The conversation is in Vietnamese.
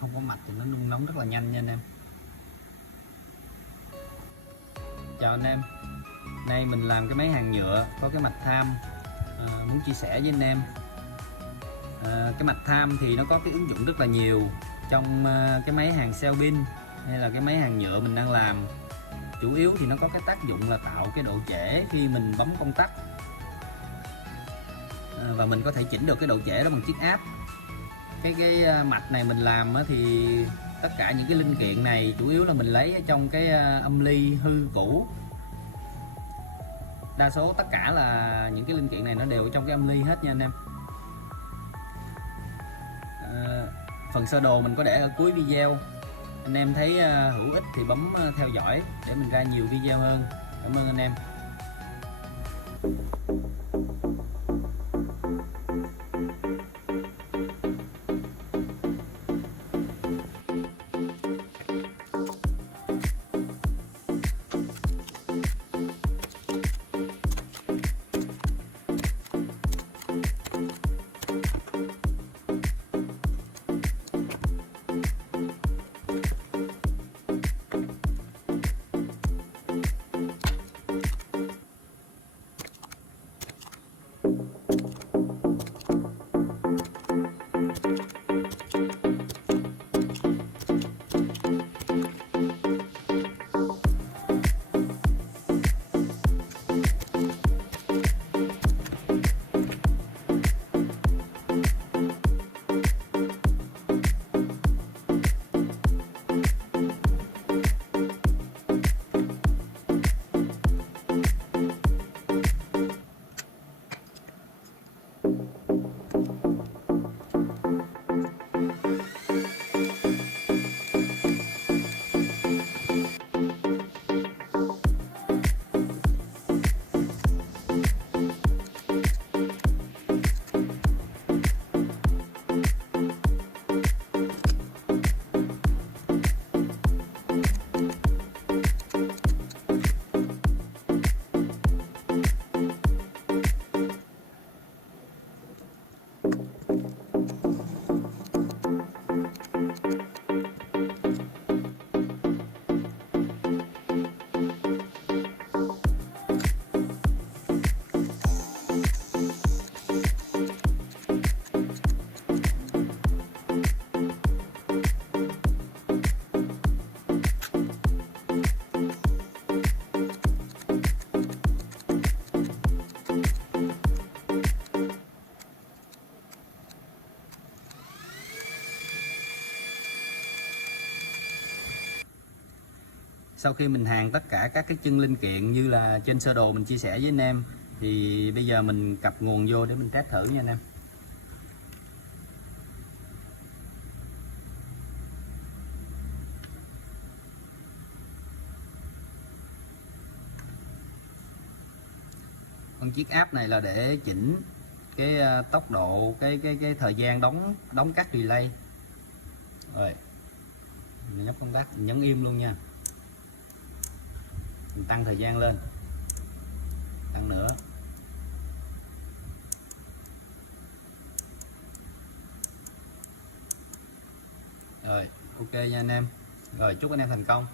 không có mạch thì nó nung nóng rất là nhanh nha anh em. Chào anh em, nay mình làm cái máy hàng nhựa có cái mạch Timer, muốn chia sẻ với anh em. Cái mạch Timer thì nó có cái ứng dụng rất là nhiều trong cái máy hàng cell pin hay là cái máy hàng nhựa mình đang làm. Chủ yếu thì nó có cái tác dụng là tạo cái độ trễ khi mình bấm công tắc, và mình có thể chỉnh được cái độ trễ đó bằng chiếc áp. Cái mạch này mình làm thì tất cả những cái linh kiện này chủ yếu là mình lấy ở trong cái âm ly hư cũ. Đa số tất cả là những cái linh kiện này nó đều ở trong cái âm ly hết nha anh em. Phần sơ đồ mình có để ở cuối video, anh em thấy hữu ích thì bấm theo dõi để mình ra nhiều video hơn. Cảm ơn anh em. Sau khi mình hàn tất cả các cái chân linh kiện như là trên sơ đồ mình chia sẻ với anh em, thì bây giờ mình cặp nguồn vô để mình test thử nha anh em. Con chiếc áp này là để chỉnh cái tốc độ, cái thời gian đóng cắt relay. Rồi mình nhấp công tắc, mình nhấn im luôn nha. Mình tăng thời gian lên, tăng nữa. Rồi ok nha anh em. Rồi chúc anh em thành công.